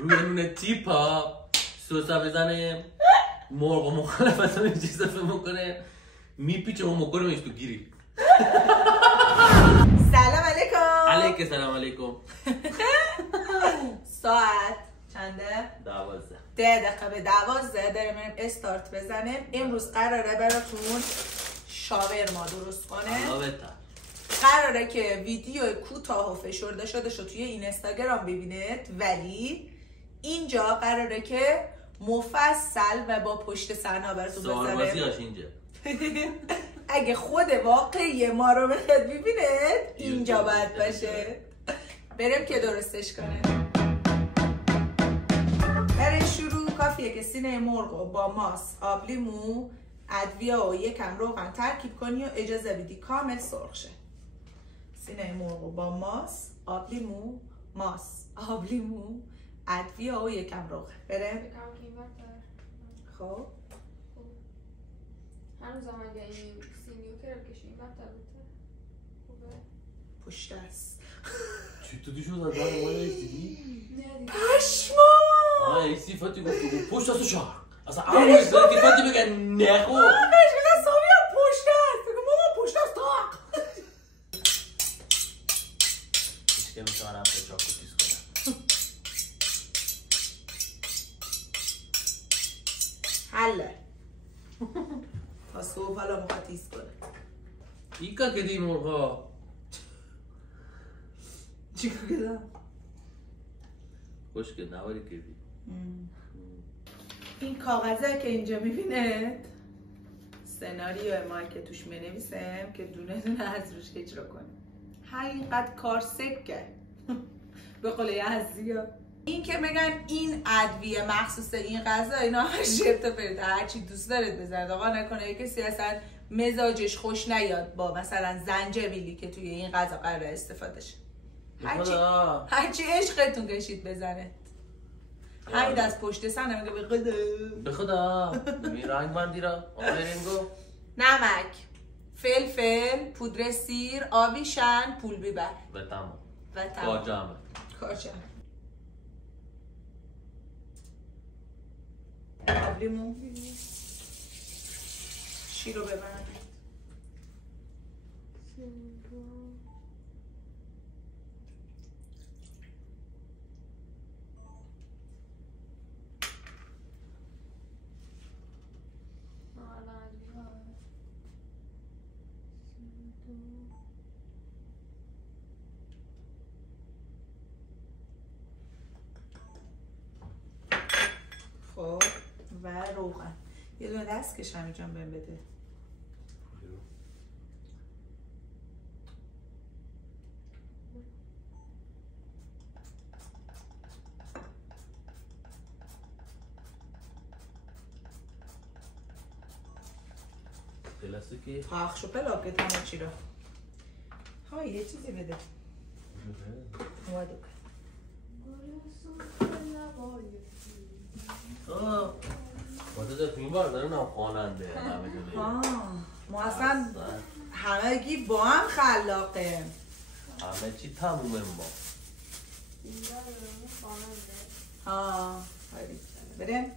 روی تیپا سوسا بزنه مرغ و مخالفت رو اینجا اضافه میکنه میپیچه و مکنه تو گیری. سلام علیکم. علیکم سلام علیکم. ساعت چنده؟ 12. 10 دقیقه به 12 داریم استارت بزنیم. امروز قراره براتون شاورما درست کنه. قراره که ویدیو کوتاه و فشرده شده شو توی اینستاگرام ببینید، ولی اینجا قراره که مفصل و با پشت صحنه براتون بذارم. اینجا اگه خود واقعی ما رو بخواد ببینید اینجا باید باشه. بریم که درستش کنه. برای شروع کافیه که سینه مرغ با ماست، آب لیمو، ادویه و یکم روغن ترکیب کنی و اجازه بدی کامل سرخ شه. سینه مرغ با ماست، آب لیمو، آب لیمو، ادویه و یکم روغن. بریم. خب هنوز هم اگه این سینیو که رو کشیم بدتر بوده خوبه پشت است. چطوری شد؟ از دارم مال ایسیدی؟ پشما آه ایسیفاتی گفتی پشت است و شهر اصلا همون ایسیفاتی بگن نخو آنش بگن سامی هم پشت است بگن ماما پشت است تاق. که میتونم به چاکو تیز کنم. حله تا صبح حالا موقع تیز کنه. ایکا که دی مرغا چی کردم؟ خوش که نواری کردی. این کاغذه که اینجا میبینید سناریو ما که توش منویسم که دونه دونه از روش اجرا کنیم. حقیقت کار سکه به قول یزدیا. این که میگن این ادویه مخصوص این غذا اینا شرط و پرت، هرچی دوست دارید بزنید. آقا نکنه کسی اصلا مزاجش خوش نیاد با مثلا زنجبیلی که توی این غذا قراره استفاده شه. هرچی عشقتون کشید بزنید. همین از پشت سنه میگه به خدا می رنگ بندی را آمرینگو نمک، فلفل، پودر سیر، آویشن، پول بیبر و تمام کارچمه آب لیمو شیر رو ببرم. خب و روغن یه دونه دست کش همیجان بهم بده. پلاستیکی پخش و پلاکت همه چی رو. ها یه چیزی بده. واسه تو این بار دارم خواننده همه جوری. ما اصلا همگی با هم خلاقه. همه چی تمومه ما. ها بریم.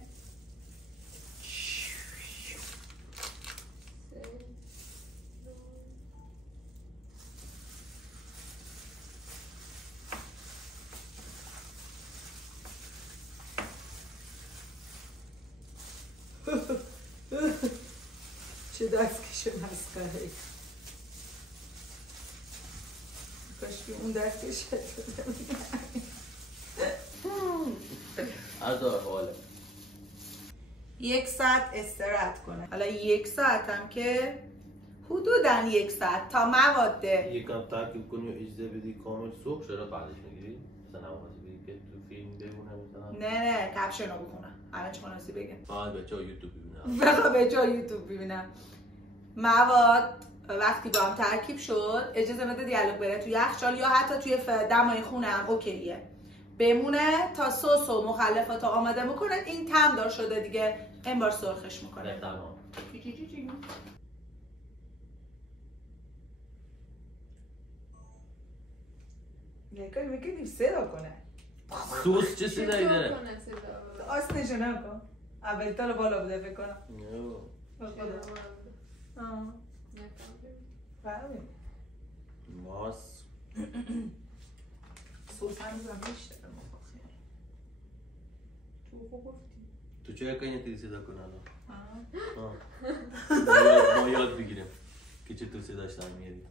چه دستکش مسخره. کاش که اون دستکش از حاله 1 ساعت استراحت کنه. حالا 1 ساعت هم که حدوداً 1 ساعت تا مواد یکم ترکیب کنی و اجازه بدی کامل سرخ شه. بعدش میگیری مثلا نمازی بگی که تو فیلم بمونه مثلا. نه کپشن رو بکنم همه چی خلاصی بگم. بچه‌ها یوتیوب ببینن. بچه‌ها یوتیوب ببینن. مواد وقتی با هم ترکیب شد اجازه بده دیالوگ بره تو یخچال یا حتی توی دمای خونه هم اوکیه بمونه تا سس و مخلفات آماده میکنه. این تم دار شده دیگه این بار سرخش میکنه. تمام. نکنی میکنیم صدا کنه. سوس چه صدایی داره؟ کنه صدا؟ آس نشونه کن. اول تا رو بالا بوده فکر کنم. نه. به خدا. آه. بله. ماس. سوس هنوزم بیشتره تو خوب گفتی. تو چه کنی تری صدا کن الان؟ آه. ما یاد بگیریم که چطور صداش در میاری.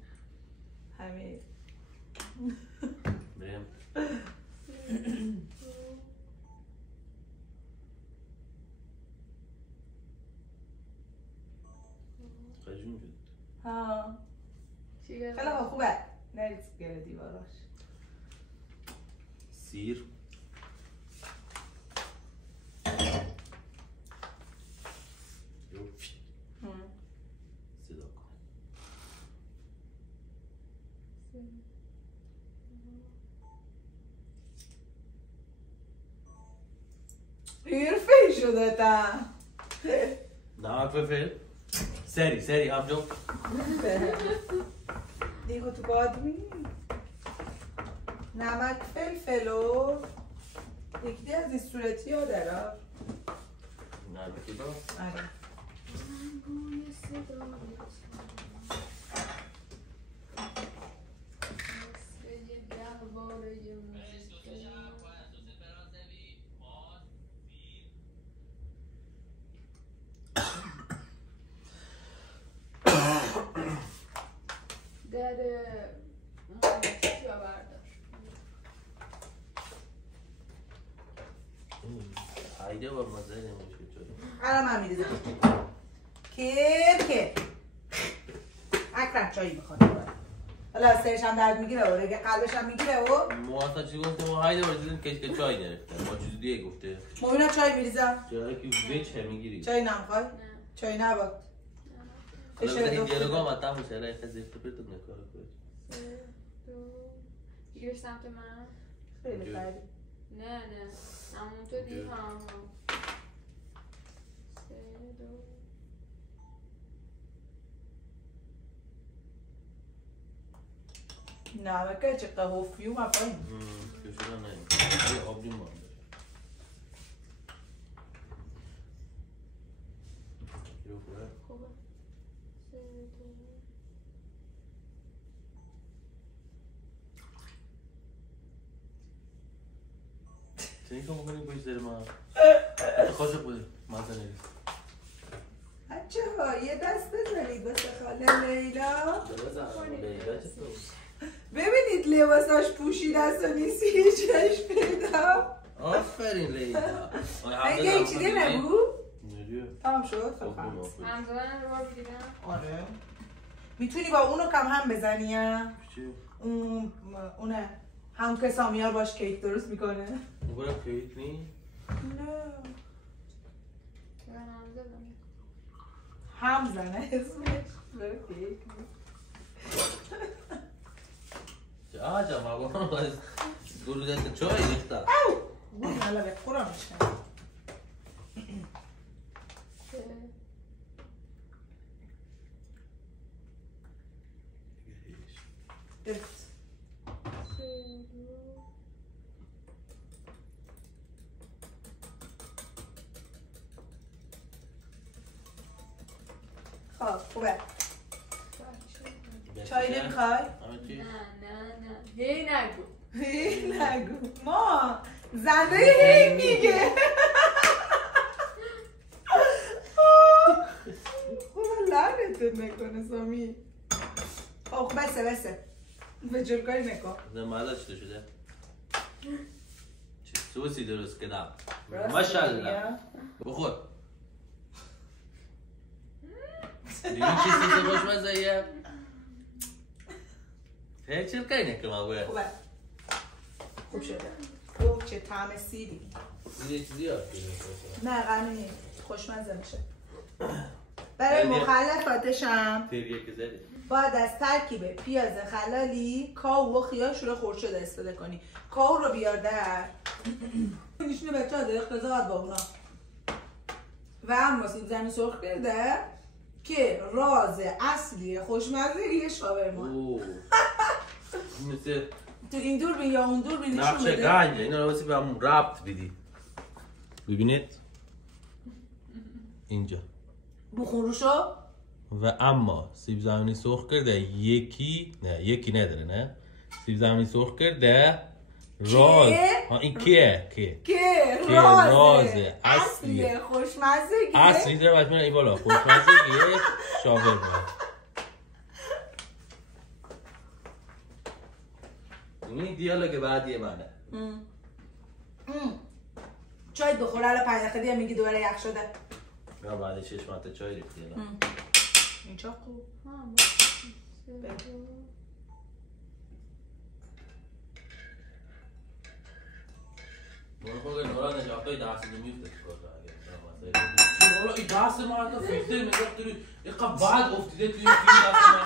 همین. بریم. قجون شد. ها. خیلی خوبه. نریز گره دیواراش. سیر. صدا کن. حرفه شده تا. نمک فلفل. سری همجا. دیگه تو بادمی. نمک فلفل و یکی از این صورتی ها داره. نمک فلفل. آره. در چیا بردار هایده با مزه نمیشه چطوری الان من میریزم که اکرم چایی میخواد حالا سرش هم درد میگیره و رگه قلبش هم میگیره و مواسطه چی گفته ما هایده برسیدیم که چای گرفته ما چیز دیگه گفته مبینا چای میریزم جایی که ویچ همیگیری چای نمیخوای؟ چای نباد حالا بده این دیالوگا هم اتم میشه الان یکی زفت پرتون نکاره کنید 3 2 بگیر سمت من خیلی خیلی نه همونطور دی هم 3 2 نمکه چه قهوفی و مفایم کشورا نیم یه آبلیم با هم داره کیلو خوبه خوبه 3 2 چنین که مکنیم باید زیر ما خواهد بوده مازه نویس بچه ها یه دست بزنید واسه خاله لیلا لیلا چطور؟ ببینید لباساش پوشیده است و نیستی هیچ پیدا آفرین لیلا اگه هیچ چیده نبود؟ نریه تمام شد؟ خب همزدن رو بار بگیرم آره میتونی با اونو کم هم بزنی هم؟ چی؟ اونه هم که سامیار باش کیک درست میکنه برای کیک نی؟ نه هم هم زدن زنه اسمش برای کیک آجا ما باید گلودت چای ریخته او بودی حالا به خورا میشه درست خب خوبه چای نمیخوای؟ نه هی نگو هی نگو ما زنده هی میگه خدا لعنتت نکنه سامی خب بسه به جرگاری نکن مالا چطور شده؟ چه سوسی درست کردم ماشالله بخور دیگه چی سوس خوشمزه هیچ چیز کاری نکنم آقای خوبه خوب شده اوه چه طعم سیری یه چیزی یاد نه قرنی نیست خوشمزه میشه برای مخلفاتش هم تریه که زدی باید از ترکیب پیاز خلالی کاهو و خیار شوره خرد شده استفاده کنی کاهو رو بیار در نشونه بچه ها داره اقتضاعات با اونا و هم واسه زنی سرخ کرده که راز اصلی خوشمزه یه شاورما اوه مثل تو این دوربین یا اون دوربین نشون نقش بده. گنجه اینا رو واسه به همون ربط بدی. ببینید اینجا بخون روشو. و اما سیب زمینی سرخ کرده یکی نداره نه سیب زمینی سرخ کرده راز این کیه که راز اصلیه خوشمزگیه اصلی داره باید میره این بالا خوشمزگیه شاورما. این دیالوگ بعدیه منه. چای بخور الان 5 دقیقه دیگه میگی دوباره یخ شده. یا بعد 6 ماه چای ریختی الان. این چا خوب. مرغ نورا نجاتای دست نمیفته والله این دست ما حتی فیلتر میگفت اینقدر بعد افتیده توی این فیلم دست ما.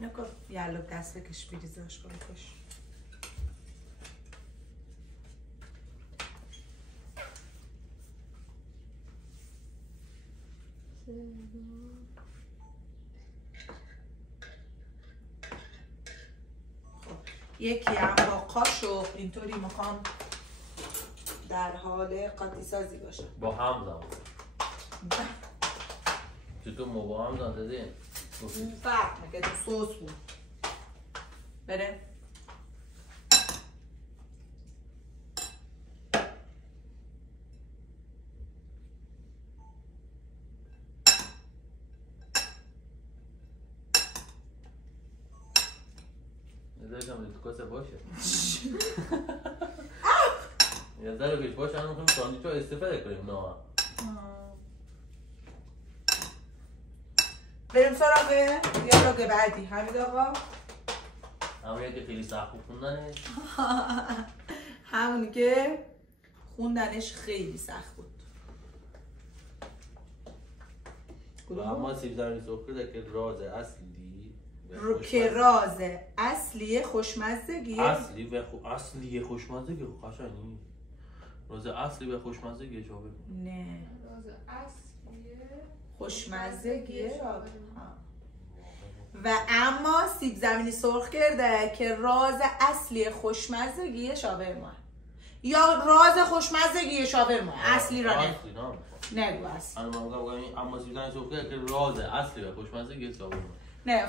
نکن یالو دست بکش بریزاش کن کش. یکی هم با قاشق اینطوری میخوام در حال قاطی سازی باشه. با هم زمان چطور ما با هم زمان دادیم؟ فرق میکنه تو سس بود. بره نظرشم تو کاسه باشه یه ذره بیش باشه هم میخوایم ساندویچ ها استفاده کنیم نه. بریم سراغ دیالوگ بعدی. حمید آقا همونی که خیلی سخت خوندنش همونی که خوندنش خیلی سخت بود. اما سیب زمینی سرخ کرده که راز اصلی که راز اصلی خوشمزگی اصلی خوشمزگی قشنگی راز اصلی به خوشمزگی جواب نه راز اصلیه خوشمزگی و اما سیب زمینی سرخ کرده که راز اصلی خوشمزگی شاورما یا راز خوشمزگی شاورما اصلی را نه نگو اصلی اما سیب زمینی سرخ کرده که راز اصلی و خوشمزگی شاورما نه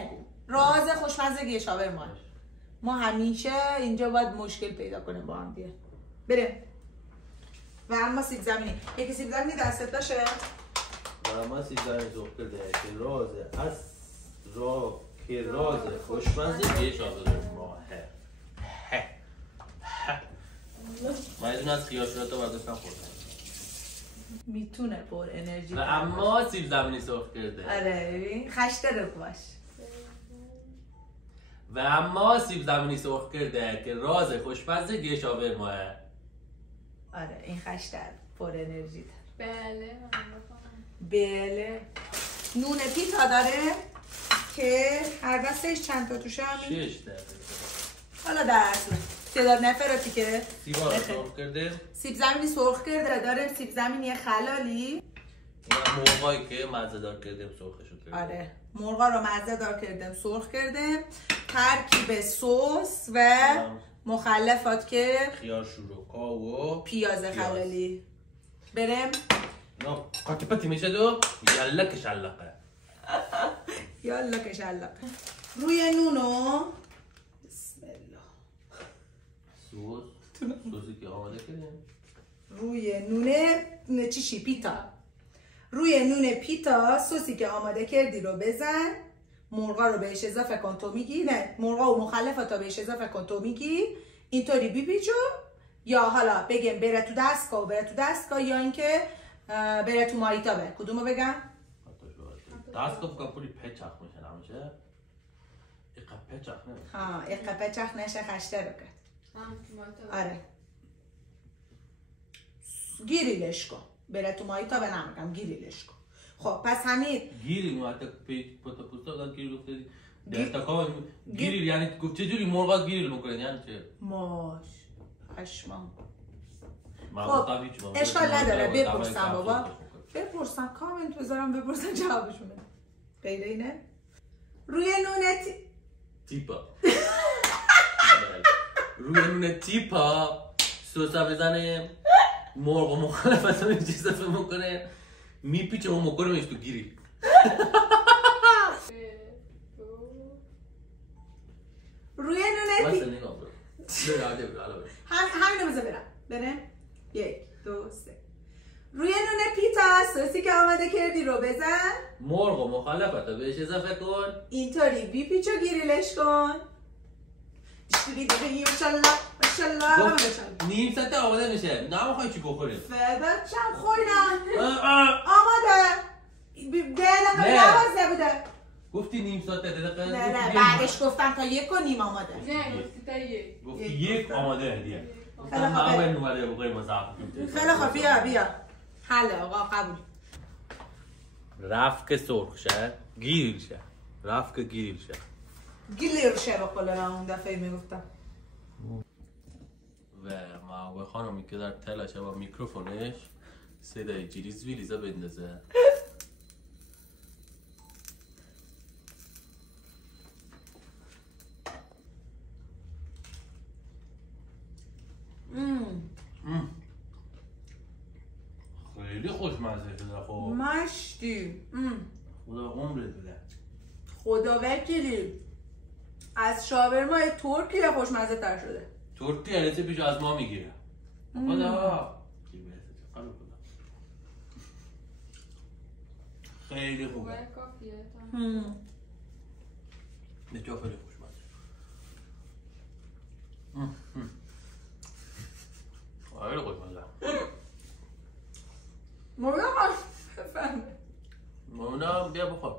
نگو راز خوشمزگی شاورما. ما همیشه اینجا باید مشکل پیدا کنیم با هم دیگه. بریم و اما سیب زمینی یکی سیب زمینی دستت باشه و اما سیب زمینی سرخ کرده که راز خوشمزگی شاورما من یه دونه از خیاشات رو برداشتم خوردم. میتونه پر انرژی و اما سیب زمینی سرخ کرده. آره ببین خشته رو باش. و اما سیب زمینی سرخ کرده که راز خوشمزگی شاورما. آره این خشته پر انرژی داره. بله بله نون پیتا داره که هر دستش چند تا توشه همین 6 دقیقه حالا در اصل تعداد نفراتی که سیبا رو سرخ کرده. سیب زمینی سرخ کرده داره سیب زمینی خلالی این مرغایی که مزه دار کردیم سرخشو کردیم. آره مرغا رو مزه دار کردیم سرخ کردیم ترکیب سس و مخلفات که خیار شروکا و پیاز خلالی. بریم نه قاطی پتی میشه دو یلا که شلقه یالا که شلقه روی نونو بسم الله سوسی که آماده کردیم روی نون چیشی پیتا روی نون پیتا سوسی که آماده کردی رو بزن مرغا رو بهش اضافه کن تو میگی نه مرغا و مخلفات رو بهش اضافه کن تو میگی اینطوری بیبیجو یا حالا بگم بره تو دستگاه یا اینکه بره تو مایتا بره کدومو بگم؟ دستگاه بکنم پولی پچخ میشه نمیشه ایقا پچخ نمیشه ایقا پچخ نشه خشته بکن آره گیریلش کن بره تو مایتا به نمیگم گریلش کن. خب پس حمید گیریل حتی پتا پوستا داد گیریل گفته دلتا گیریل یعنی گفت چجوری مرغا گیریل میکنن یعنی چه؟ ماش پشمام. خب اشکال نداره بپرسم بابا، بپرسم کامنت بذارم بپرسم جوابشون بدم. غیر اینه روی نون تیپا روی نون تیپا سوسا بزنه مرغ و مخالفت رو اینجا اضافه میکنه میپیچه اون میکنه تو گیریل. روی نون همینو بذار برم 1 2 3 روی نون پیتا سوسی که آماده کردی رو بزن، مرغ و مخالفت رو بهش اضافه کن، اینطوری بیپیچ و گریلش کن. ماشالله نیم ساعت آماده میشه. نه میخوای چی بخوریم؟ فدات شم خوردم آماده دقیقه 12 بوده. گفتی نیم ساعت دقیقه؟ نه بعدش گفتم تا 1 و نیم آماده. نه گفتی تا 1. گفتی 1 آماده هدیه. خیلی خوبه. همه نومده بخوریم مزاحم. خیلی خوب بیا حله آقا قبول. رفت که سرخ شه گیریل شه. رفت که گیریل شه. گیلیر شه به قول اون دفعه میگفتم. و معاوه خانمی که در تلاشه با میکروفونش صدای جریز ویلیزا بندازه. خیلی خوشمزه شده. خب مشتی خدا عمرت بده. خدا وکیلی از شاورمای ترکیه خوشمزه تر شده. ترکیه یعنی پیشو از ما میگیره. خدا خیلی خوبه. کافیه نه تو خیلی خوشمزه. خیلی خوشمزه. مونا بیا بخور.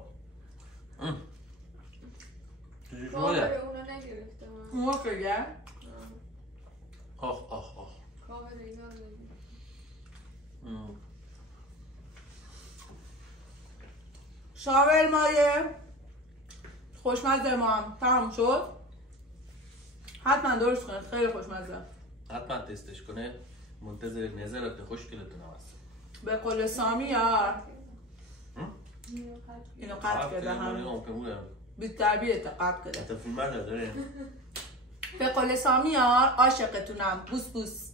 چجوری شده؟ اونو نگرفتم. اونو که آخ آخ آخ. کامل اینا رو نگرفتم. شاورمای خوشمزه ما هم تمام شد. حتما درست کنید خیلی خوشمزه. حتما تستش کنه. منتظر نظرات خوشگلتون هست. به قول سامی یار اینو قطع کرده هم بی‌تربیت قطع کرده. تا فیلم داره. به قول سامی یار عاشقتونم. بوس بوس.